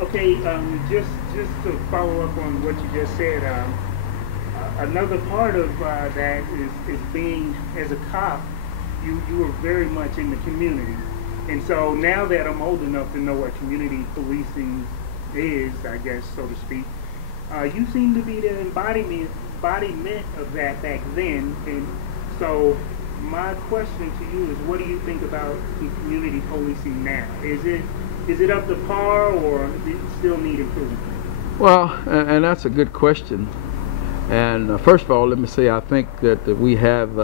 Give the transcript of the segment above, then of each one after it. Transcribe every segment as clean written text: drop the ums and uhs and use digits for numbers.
Okay, just to follow up on what you just said, another part of that is being as a cop, you were very much in the community, and so now that I'm old enough to know what community policing is, I guess so to speak, you seem to be the embodiment of that back then, and so my question to you is, what do you think about the community policing now? Is it up to par, or does it still need improvement? Well, and that's a good question. And first of all, let me say I think that we have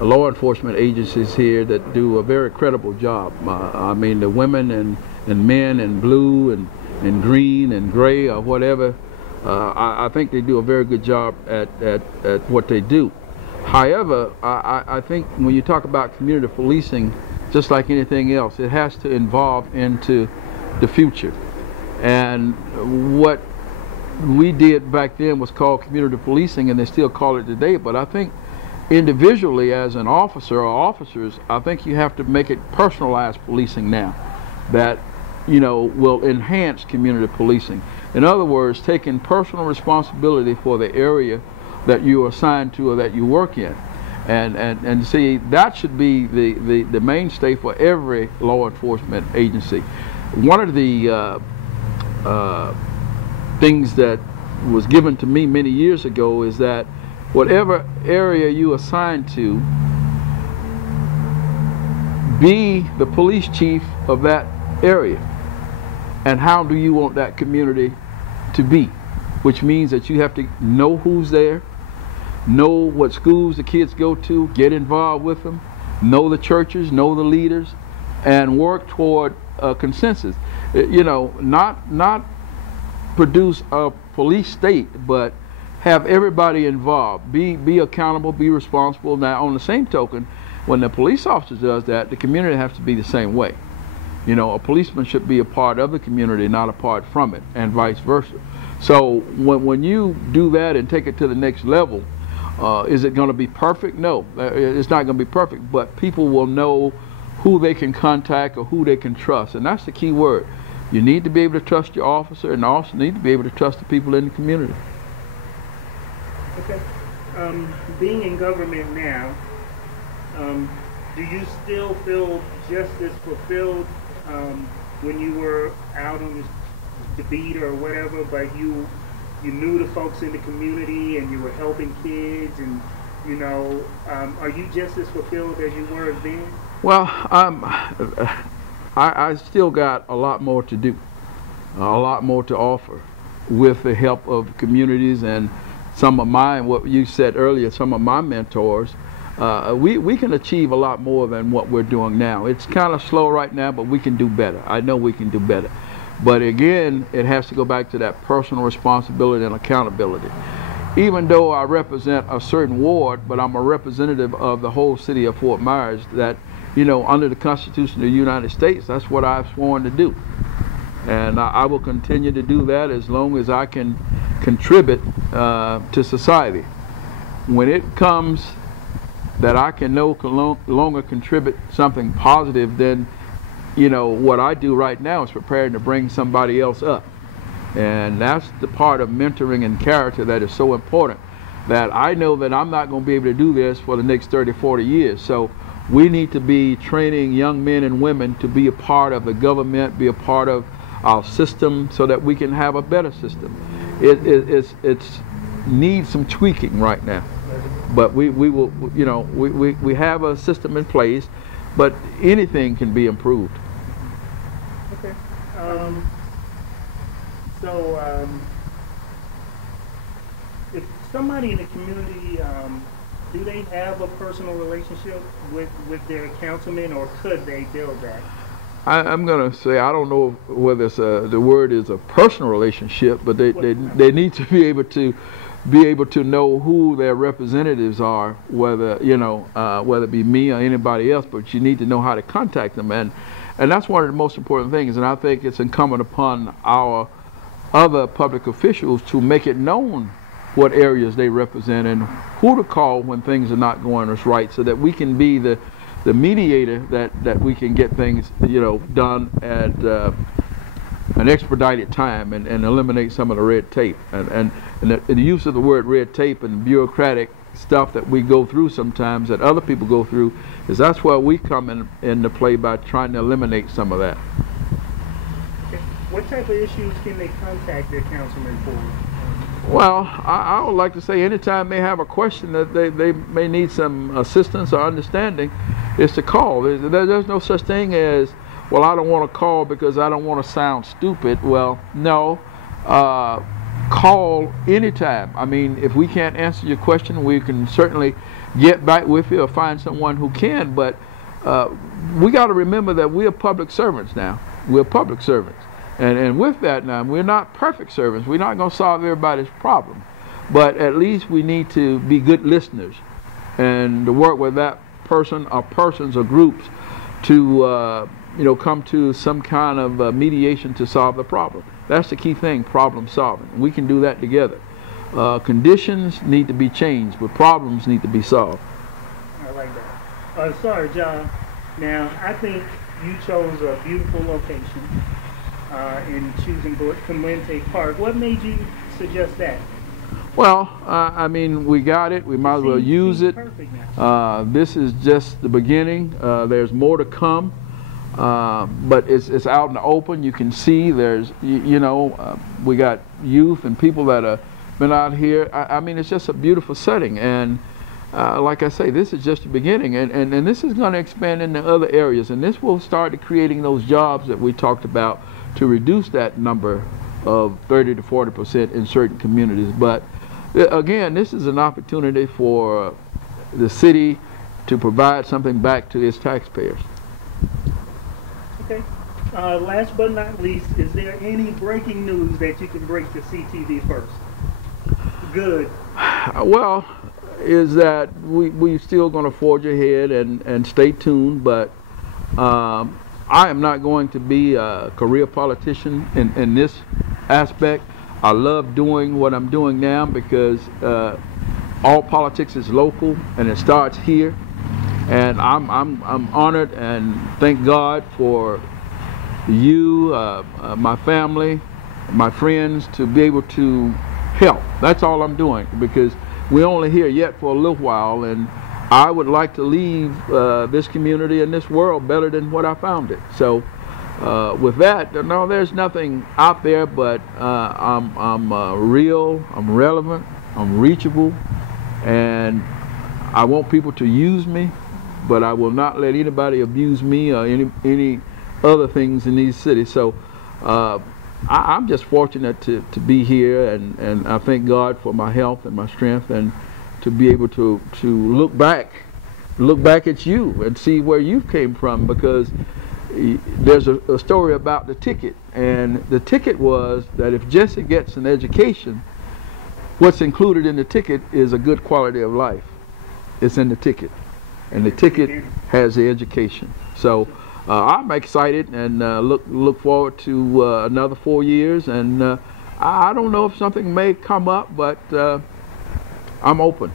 law enforcement agencies here that do a very credible job. I mean, the women and men in blue and green and gray or whatever, I think they do a very good job at what they do. However, I think when you talk about community policing, just like anything else, it has to evolve into the future. And what we did back then was called community policing, and they still call it today. But I think individually, as an officer or officers, I think you have to make it personalized policing now that, you know, will enhance community policing. In other words, taking personal responsibility for the area that you are assigned to or that you work in. And see, that should be the mainstay for every law enforcement agency. One of the things that was given to me many years ago is that whatever area you assign to, be the police chief of that area. And how do you want that community to be? Which means that you have to know who's there, know what schools the kids go to, get involved with them, know the churches, know the leaders, and work toward a consensus. You know, not produce a police state, but have everybody involved. Be accountable, be responsible. Now, on the same token, when the police officer does that, the community has to be the same way. You know, a policeman should be a part of the community, not apart from it, and vice versa. So when you do that and take it to the next level, is it going to be perfect? No, it's not going to be perfect, but people will know who they can contact or who they can trust, and that's the key word. You need to be able to trust your officer, and also need to be able to trust the people in the community. Okay. Being in government now, do you still feel just as fulfilled when you were out on the beat or whatever, but you knew the folks in the community and you were helping kids, and you know, are you just as fulfilled as you were then? Well, I still got a lot more to do, a lot more to offer with the help of communities and some of mine, what you said earlier, some of my mentors. We can achieve a lot more than what we're doing now. It's kind of slow right now, but we can do better. I know we can do better. But again, it has to go back to that personal responsibility and accountability. Even though I represent a certain ward, but I'm a representative of the whole city of Fort Myers, that, you know, under the Constitution of the United States, that's what I've sworn to do. And I will continue to do that as long as I can contribute to society. When it comes that I can no longer contribute something positive, then, you know, what I do right now is preparing to bring somebody else up. And that's the part of mentoring and character that is so important, that I know that I'm not going to be able to do this for the next 30, 40 years. So we need to be training young men and women to be a part of the government, be a part of our system, so that we can have a better system. It needs some tweaking right now. But we will, you know, we have a system in place, but anything can be improved. Okay. If somebody in the community, do they have a personal relationship with their councilman, or could they build that? I'm going to say, I don't know whether it's the word is a personal relationship, but they need to be able to know who their representatives are, whether, you know, whether it be me or anybody else, but you need to know how to contact them. And that's one of the most important things, and I think it's incumbent upon our other public officials to make it known what areas they represent and who to call when things are not going us right, so that we can be the mediator that we can get things, you know, done at an expedited time and eliminate some of the red tape. And the use of the word red tape and bureaucratic stuff that we go through sometimes, that other people go through, is that's where we come into play by trying to eliminate some of that. Okay. What type of issues can they contact their councilman for? Well, I would like to say anytime they have a question that they may need some assistance or understanding, is to call. There's no such thing as, well, I don't want to call because I don't want to sound stupid. Well, no. Call anytime. I mean, if we can't answer your question, we can certainly get back with you or find someone who can, but we got to remember that we are public servants now. We're public servants. And with that now, we're not perfect servants. We're not going to solve everybody's problem. But at least we need to be good listeners and to work with that person or persons or groups to come to some kind of mediation to solve the problem. That's the key thing, problem solving. We can do that together. Conditions need to be changed, but problems need to be solved. I like that. Sarge, now I think you chose a beautiful location in choosing Clemente Park. What made you suggest that? Well, I mean, we got it. We might as well use it. This is just the beginning. There's more to come. But it's out in the open. You can see there's, we got youth and people that have been out here. I mean, it's just a beautiful setting. And like I say, this is just the beginning. And this is going to expand into other areas. And this will start creating those jobs that we talked about to reduce that number of 30 to 40% in certain communities. But again, this is an opportunity for the city to provide something back to its taxpayers. Okay. Last but not least, is there any breaking news that you can break to CTV first? Good. Well, is that we still going to forge ahead and stay tuned, but I am not going to be a career politician in this aspect. I love doing what I'm doing now because all politics is local and it starts here. And I'm honored and thank God for you, my family, my friends, to be able to help. That's all I'm doing, because we're only here yet for a little while, and I would like to leave this community and this world better than what I found it. So with that, no, there's nothing out there, but I'm real, I'm relevant, I'm reachable, and I want people to use me. But I will not let anybody abuse me or any other things in these cities. So I'm just fortunate to be here, and I thank God for my health and my strength, and to be able to look back at you and see where you came from, because there's a story about the ticket, and the ticket was that if Jesse gets an education, what's included in the ticket is a good quality of life. It's in the ticket. And the ticket has the education. So I'm excited and look forward to another 4 years. And I don't know if something may come up, but I'm open.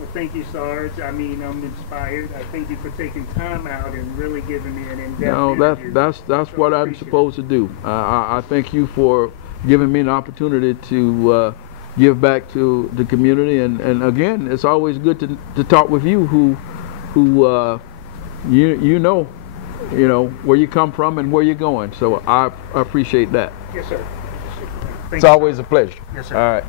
Well, thank you, Sarge. I mean, I'm inspired. I thank you for taking time out and really giving me an in-depth interview. That's what I'm supposed to do. I thank you for giving me an opportunity to give back to the community, and again, it's always good to talk with you, who you know where you come from and where you're going. So I appreciate that. Yes, sir. It's always a pleasure. Yes, sir. All right.